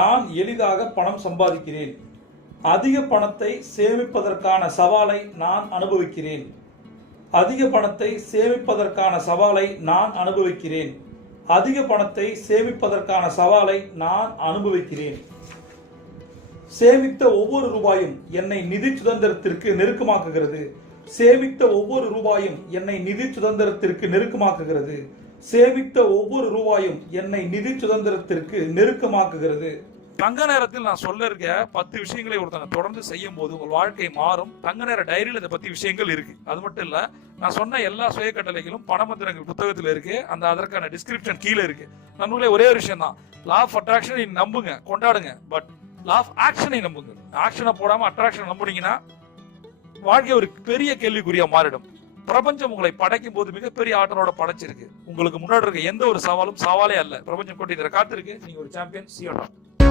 நான் எளிதாக பணம் சம்பாதிக்கிறேன். அதிக பணத்தை சேமிப்பதற்கான சவாலை நான் அனுபவிக்கிறேன். அதிக பணத்தை சேமிப்பதற்கான சவாலை நான் அனுபவிக்கிறேன். அதிக பணத்தை சேமிப்பதற்கான சவாலை நான் அனுபவிக்கிறேன். சேமித்த ஒவ்வொரு ரூபாயும் என்னை நிதி சுதந்திரத்திற்கு நெருக்கமாக்குகிறது. சேமித்த ஒவ்வொரு ரூபாயும் என்னை நிதி சுதந்திரத்திற்கு நெருக்கமாக்குகிறது. சேமித்த ஒவ்வொரு ரூபாயும் என்னை நிதி சுதந்திரத்திற்கு நெருக்கமாக்குகிறது. தங்க நேரத்தில் நான் சொல்ல இருக்க 10 விஷயங்களை ஒருத்தங்க தொடர்ந்து செய்யும் போது உங்கள் வாழ்க்கை மாறும். தங்க நேர டைரியில் இதை பத்தி விஷயங்கள் இருக்கு. அது மட்டும் இல்ல, நான் சொன்ன எல்லா சுய கட்டளைகளும் பணமந்திரங்கள் புத்தகத்தில் இருக்கு. அதற்கான டிஸ்கிரிப்ஷன் கீழே இருக்கு. நண்பர்களே, ஒரே ஒரு விஷயம் தான், லா ஆஃப் அட்ராக்ஷன் நம்புங்க, கொண்டாடுங்க. பட் லா ஆஃப் ஆக்ஷனை நம்புங்க. ஆக்ஷனை போடாம அட்ராக்ஷன் நம்புனீங்கன்னா வாழ்க்கை ஒரு பெரிய கேள்விக்குறியா மாறிடும். பிரபஞ்சம் உங்களை படைக்கும் போது மிகப்பெரிய ஆற்றலோட படைச்சிருக்கு. உங்களுக்கு முன்னாடி இருக்க எந்த ஒரு சவாலும் சவாலே அல்ல. பிரபஞ்சம் கொட்டி காத்திருக்கு. நீங்க ஒரு சாம்பியன்.